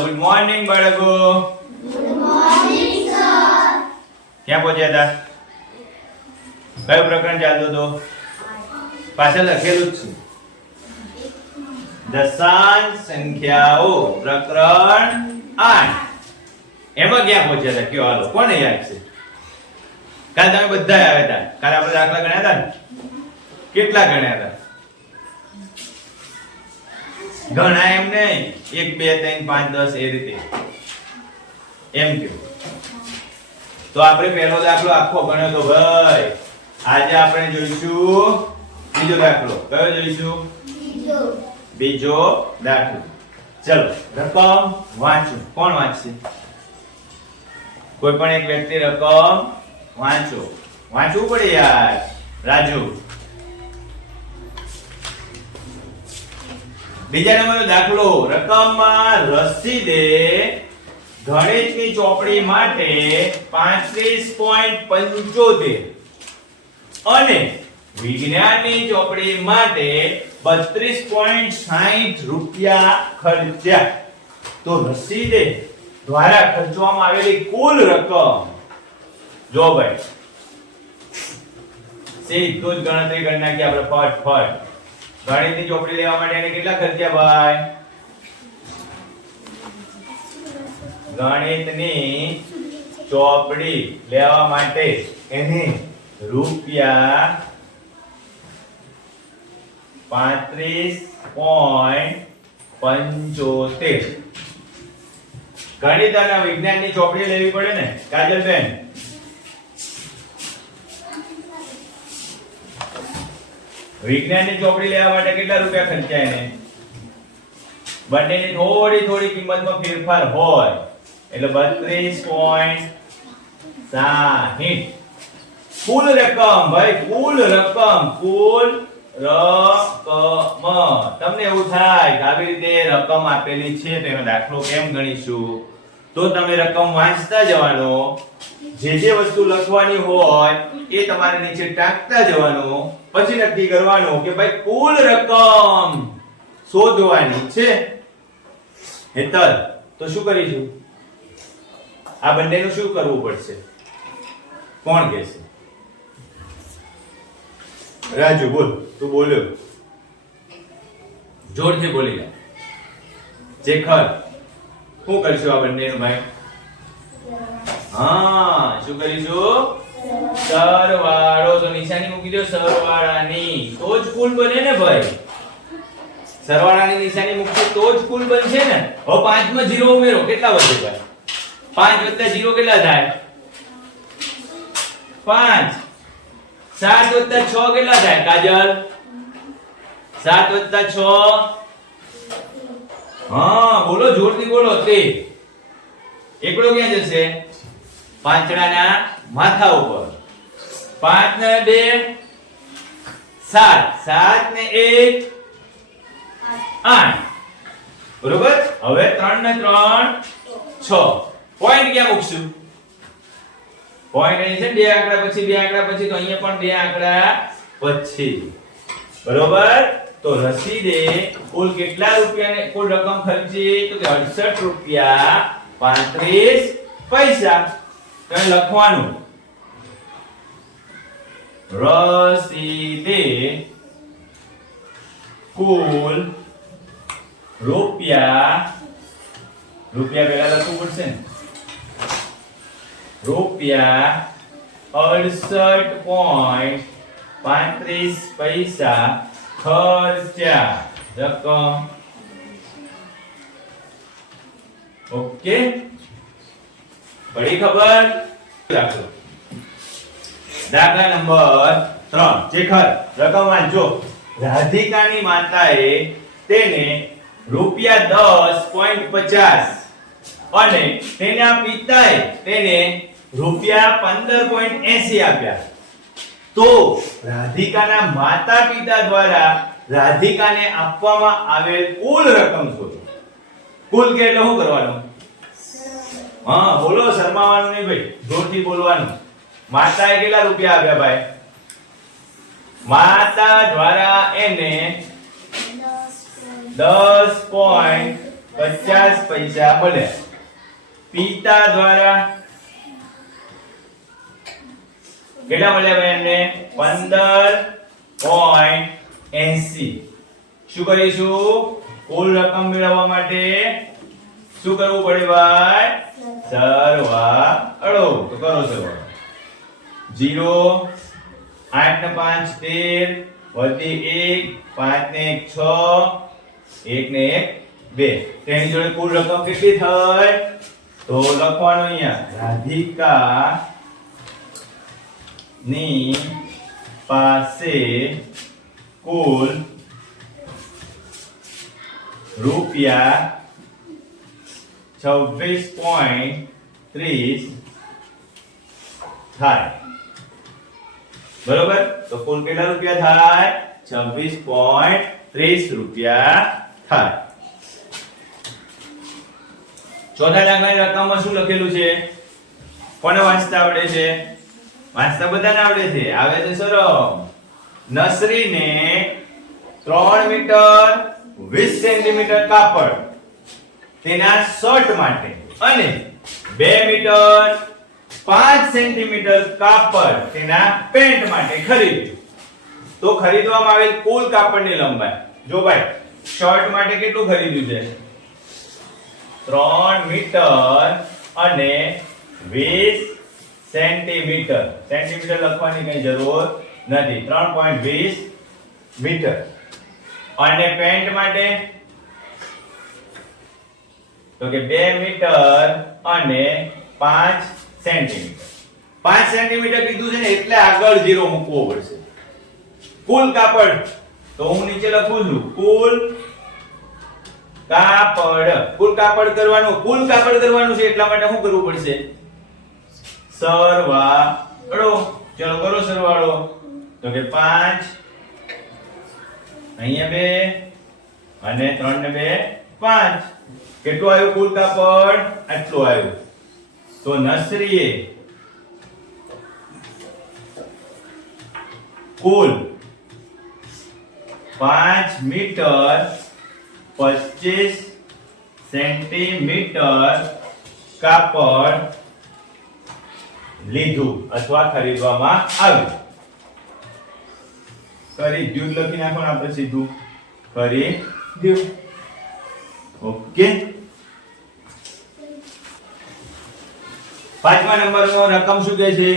Good morning બાળકો. Good morning sir. ક્યાં પહોંચ્યા હતા? કયું પ્રકરણ ચાલતું હતું? પાછળ લખેલું જ છે દશાંશ સંખ્યાઓ પ્રકરણ 8. એમાં ક્યાં પહોંચ્યા હતા? કયો હાલો, કોને યાદ છે? કાલે તમે બધા આવ્યા હતા. કાલે આપણે દાખલા ગણ્યા હતા ને? કેટલા ગણ્યા હતા? ઘણા એમ નહીં, 1 2 3 5 10 એ રીતે એમ કયો. તો આપણે પહેલો દાખલો આખો ગણ્યો તો ભાઈ. આજે આપણે જોઈશું બીજો દાખલો. કયો જોઈશું? બીજો દાખલો. ચલો રકમ વાંચો. કોણ વાંચશે? કોઈ પણ એક વ્યક્તિ રકમ વાંચો. વાંચવું પડે યાર. રાજુ. બીજા નંબરનો દાખલો. રકમમાં રસીદે ગણિતની ચોપડી માટે 35.75 અને વિજ્ઞાનની ચોપડી માટે 32.60 રૂપિયા ખર્ચ્યા. તો રસીદે દ્વારા ખર્ચવામાં આવેલી કુલ રકમ જો ભાઈ સીધું જ ગણતરી કરી નાખી આપણે ફટફટ. ગણિતની ચોપડી લેવા માટે એને કેટલા ખર્ચ્યા ભાઈ? ગણિતની ચોપડી લેવા માટે એને રૂપિયા 35.75. ગણિત અને વિજ્ઞાનની ચોપડી લેવી પડે ને કાજલબેન? વિજ્ઞાનની ચોપડી લેવા માટે કેટલા રૂપિયા ખર્ચ્યા એને? બંનેની થોડી થોડી કિંમતમાં ફેરફાર હોય એટલે 32.60. કુલ રકમ ભાઈ, કુલ રકમ, કુલ રકમ. તમને એવું થાય કે આવી રીતે રકમ આપેલી છે તેનો દાખલો કેમ ગણીશું? તો તમે રકમ વાંચતા જવાનો, જે જે વસ્તુ લખવાની હોય એ તમારે નીચે ટાંકતા જવાનું, પછી નક્કી કરવાનું કે ભાઈ કુલ રકમ શોધવાની છે. હેતલ તો શું કરીશું? આ બંનેનું શું કરવું પડશે? કોણ કહેશે? રાજુ બોલ. તું બોલ્યો, જોરથી બોલી જા. શેખર શું કરશું આ બંનેનું ભાઈ? હા, શું કરીશું? સરવાળો. તો નિશાની મૂકી દો સરવાળાની, તો જ કુલ બને ને ભાઈ. સરવાળાની નિશાની મૂકશો તો જ કુલ બનશે ને. હવે 5 માં 0 ઉમેરો, કેટલા વધે ભાઈ? 5 + 0 કેટલા થાય? 5. 7 + 6 કેટલા થાય કાજલ? 7 + 6. હા બોલો, જોરથી બોલો. 13. એકડો ક્યાં જશે? પાંચડાના માથા ઉપર. 5 ને 2 7, 7 ને 1 8. બરોબર. હવે 3 ને 3 6. પોઈન્ટ ક્યાં મૂકશું? પોઈન્ટ અહીં છે 2 આંકડા પછી, 2 આંકડા પછી, તો અહીંયા પણ 2 આંકડા પછી. બરોબર. તો રસીદે કુલ કેટલા રૂપિયાને કુલ રકમ ખર્ચી? તો કે 68 રૂપિયા 35 પૈસા. તો લખવાનું રસીદે કુલ રૂપિયા પહેલા લખવું પડશે ને. રૂપિયા 68.35 પૈસા ખર્ચ્યા. રકમ ઓકે, પડી ખબર? દાખલો. દાખલા નંબર 3. શેખર રકમ વાંચો. રાધિકાની માતાએ તેને રૂપિયા 10.50 અને તેના પિતાએ તેને રૂપિયા 15.80 આપ્યા. તો રાધિકાના માતા પિતા દ્વારા રાધિકાને આપવામાં આવેલ કુલ રકમ શોધો. કુલ કે એટલે શું કરવાનું? હા બોલો, શરમાવાનું નહીં ભાઈ, જોરથી બોલવાનું. માતાએ કેટલા રૂપિયા આપ્યા ભાઈ? માતા દ્વારા એને 10.50 50 પૈસા મળ્યા. પિતા દ્વારા કેટલા મળ્યા ભાઈ એમને? 15.80. શું કરીશું? કુલ રકમ મેળવવા માટે શું કરવું પડે ભાઈ? સરવાળો. તો કરો સરવાળો. 0 8 ને 5 13 વધી 1 5 ને 1 6 1 ને 1 2. તેની જોડે કુલ રકમ કેટલી થઈ? તો લખવાનું અહીંયા રાધિકા ની પાસે કુલ રૂપિયા 26.30 થાય. બરોબર? તો કુલ કેટલા રૂપિયા થાય? 26.30 રૂપિયા થાય. ચોથા દાખલાની રકમમાં શું લખેલું છે? કોને વાંચતા આવડે છે? વાંચતા બધાને આવડે છે. આવે છે સરમ. નસરીને 3 મીટર 20 સેન્ટીમીટર કાપડ તેના શર્ટ માટે અને 2 મીટર 5 સેન્ટીમીટર કાપડ તેના પેન્ટ માટે ખરીદ્યું. તો ખરીદવામાં આવેલ કુલ કાપડની લંબાઈ. જો ભાઈ શર્ટ માટે કેટલું ખરીદ્યું છે? 3 મીટર અને 20 સેન્ટીમીટર. સેન્ટીમીટર લખવાની કઈ જરૂર નથી. 3.20 મીટર. અને પેન્ટ માટે તો કે 2 મીટર અને 5 સેન્ટીમીટર. 5 સેન્ટીમીટર કીધું છે ને એટલે આગળ 0 મૂકવો પડશે. કુલ કાપડ તો હું નીચે લખું છું કુલ કાપડ. કુલ કાપડ કરવાનું છે એટલા માટે શું કરવું પડશે? સરવાળો. ચલો કરો સરવાળો. તો કે 5 અહીંયા 2 અને 3 ને 2 5. કેટલું આવ્યું કુલ કાપડ? આટલું આવ્યું. તો નસરીએ કુલ 5 મીટર 25 સેન્ટીમીટર કાપડ લીધું અથવા ખરીદવામાં આવ્યું. ખરીદ્યું લખી નાખો આપણે સીધું. ખરીદ્યું. ઓકે. પાંચમા નંબરનો રકમ શું કહે છે?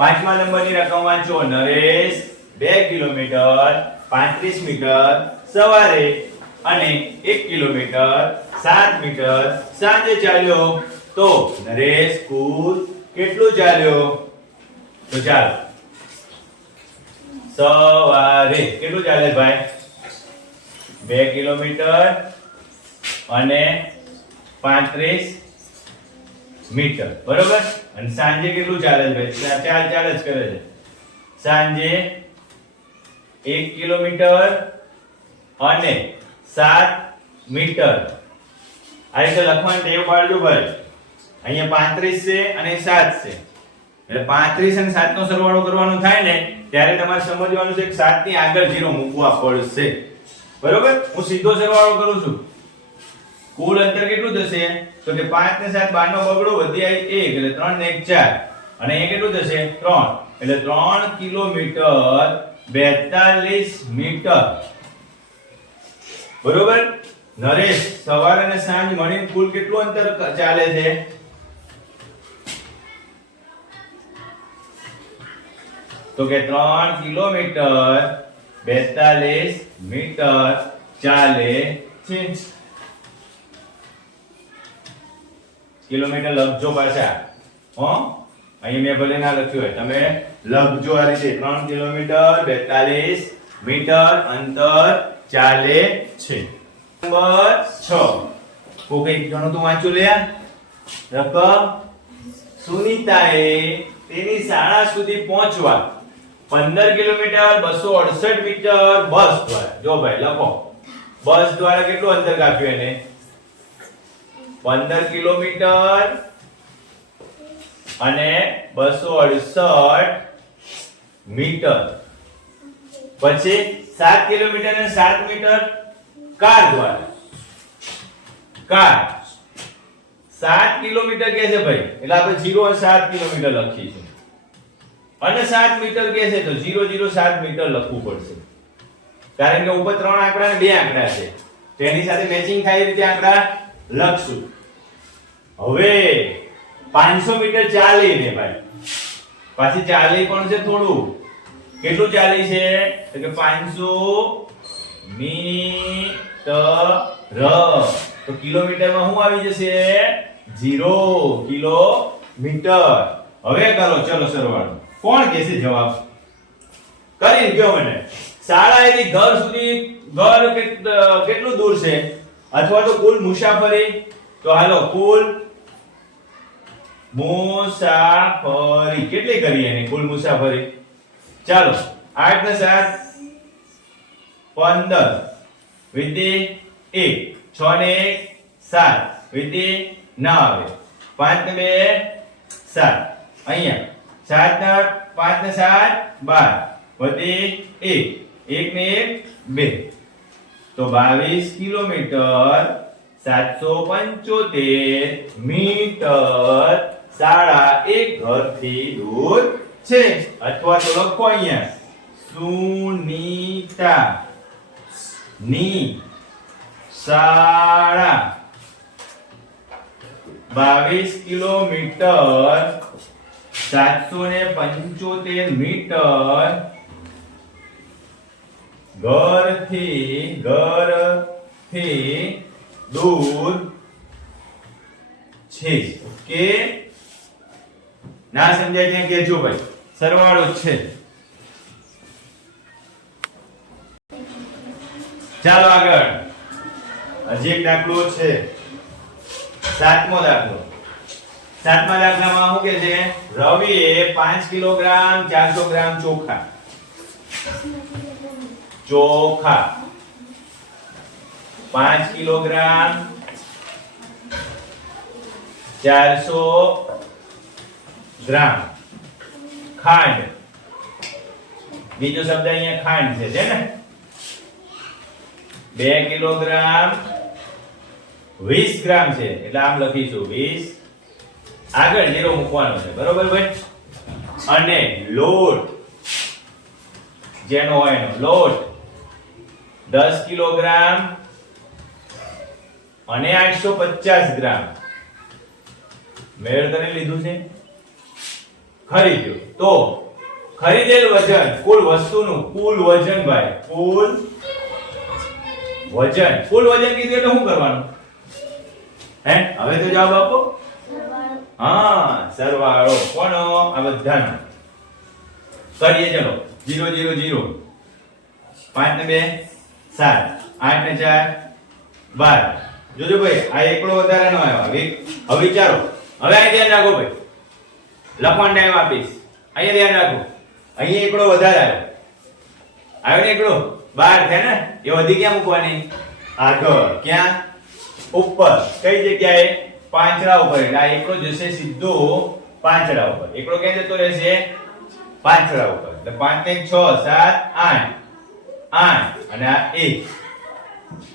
પાંચમા નંબરની રકમ વાંચો. નરેશ 2 કિલોમીટર 35 મીટર સવારે અને 1 કિલોમીટર 7 મીટર સાંજે ચાલ્યો. તો નરેશ કુલ કેટલું ચાલ્યો? તો ચાલો સવારે કેટલું ચાલે ભાઈ? 2 કિલોમીટર અને 35 મીટર. બરોબર? અને સાંજે કેટલું ચાલે છે ભાઈ? ચાલ જ કરે છે. સાંજે 1 કિલોમીટર અને 7 મીટર. આ રીતે લખવાની ટેવ પાડજો ભાઈ. અહીંયા 35 છે અને 7 છે. એટલે 35 અને 7 નો સરવાળો કરવાનો થાય ને ત્યારે તમારે સમજવાનું છે કે 7 ની આગળ 0 મૂકવા પડશે. બરોબર? હું સીધો સરવાળો કરું છું. કુલ અંતર કેટલું થશે? તો કે 5 ને 7 12 નો બગડો વધી આવી 1 એટલે 3 ને 1 4 અને અહીંયા કેટલું થશે? 3 એટલે 3 કિલોમીટર 42 મીટર. બરોબર? નરેશ સવાર અને સાંજ મળીને કુલ કેટલું અંતર ચાલે છે? તો કે 3 કિલોમીટર 42 મીટર ચાલે છે. કિલોમીટર લખજો પાછા. અહીં મેં ભલે ના લખ્યું હોય તમે લખજો આ રીતે. 3 કિલોમીટર 42 મીટર અંતર ચાલે છે. નંબર 6. કોઈ એક જણો તો વાંચો લે. રકમ સુનીતાએ તેની શાળા સુધી પહોંચવા 15 કિલોમીટર 268 મીટર બસ દ્વારા. જો ભાઈ લખો. બસ દ્વારા કેટલું અંતર કાપ્યું એને? 15 કિલોમીટર અને 268 મીટર. પછી 7 કિલોમીટર અને 7 મીટર કાર દ્વારા. કાર 7 કિલોમીટર કે છે ભાઈ, એટલે આપણે 0 અને 7 કિલોમીટર લખીશું. અને 7 મીટર કે છે તો 007 મીટર લખવું પડશે, કારણ કે ઉપર 3 આંકડા અને 2 આંકડા છે, તેની સાથે મેચિંગ થાય એ રીતે આંકડા લખશું. હવે 500 મીટર ચાલી ને ભાઈ, પાછી ચાલી પણ છે થોડું. કેટલું ચાલી છે તો કે 500 મીટર, તો કિલોમીટરમાં શું આવી જશે? 0 કિલોમીટર. હવે કરો ચલો સરવાળો. કોણ કહેશે જવાબ? કરી ગયો મને. શાળાએથી ઘર સુધી ઘર કેટલું દૂર છે, અથવા તો કુલ મુસાફરી. તો હાલો કુલ મુસાફરી કેટલી કરીએ એની કુલ મુસાફરી? ચાલો 8 ને 7 15 વિધિ 1, 6 ને 1 7 વિધિ ના આવે, 5 ને 2 7 અહીંયા 7 ને 5 ને 7 12 વિધિ 1 1 ને 1 2, તો 22 કિલોમીટર 775 મીટર શાળા એક ઘરથી દૂર છે. અથવા તો લખો અહીંયા સુનીતા ની શાળા 22 કિલોમીટર 775 મીટર ઘરથી દૂર છે. કે ના સમજાય ત્યાં કહેજો ભાઈ, સરવાળો જ છે. ચાલો આગળ હજી એક દાખલો છે, 7મો દાખલો. 7મા દાખલામાં શું કે છે? રવિએ 5 કિલોગ્રામ 400 ગ્રામ ચોખા 5 કિલોગ્રામ 400 ગ્રામ ખાંડ, બીજો શબ્દ અહીંયા ખાંડ છે ને, 2 કિલોગ્રામ 20 ગ્રામ છે, એટલે આમ લખીશું 20, આગળ 0 મૂકવાનો છે, બરોબર ભાઈ. અને લોટ જેનો હોય એનો લોટ 10 કિલોગ્રામ અને 850 ગ્રામ મેળ કરી લીધું છે, ખરીદ્યું. તો ખરીદેલ વજન કુલ વસ્તુનું કુલ વજન ભાઈ, કુલ વજન કીધું એટલે શું કરવાનું? હે હવે તો જવાબ આપો. હા સરવાળો કોનો? આ બધાનો કરીએ. ચલો 0 0 0 5 ને 2 7 8 ને 4 12. જોજો ભાઈ આ એકડો વધારે નો આવ્યો. હવે વિચારો. હવે અહીં ધ્યાન રાખો ભાઈ, લખવાનો ટાઈમ આપીશ. અહીંયા ધ્યાન રાખો, અહીંયા એકડો વધારે આવ્યો ને, એકડો 12 છે ને, એ વધી ક્યાં મૂકવાની? આગળ. ક્યાં? ઉપર. કઈ જગ્યાએ? પાંચડા ઉપર. એટલે આ એકડો જશે સીધો પાંચડા ઉપર. એકડો ક્યાં જતો રહેશે? પાંચડા ઉપર. એટલે 5 ને 6 7 8 8 અને આ 1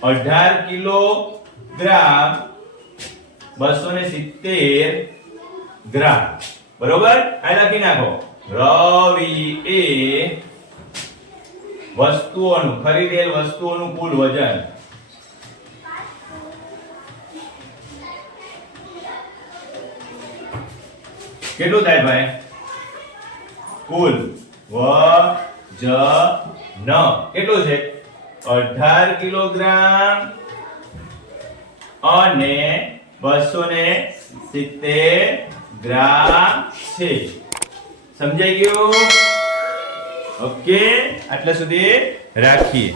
18 કિલોગ્રામ 270 ગ્રામ. બરોબર? આ લખી નાખો. રવિએ વસ્તુઓનું ખરીદેલ વસ્તુઓનું કુલ વજન કેટલું થાય ભાઈ? કુલ વજન કેટલું છે? 18 કિલોગ્રામ અને 270 ગ્રામ છે. સમજાઈ ગયું? ઓકે, આટલા સુધી રાખીએ.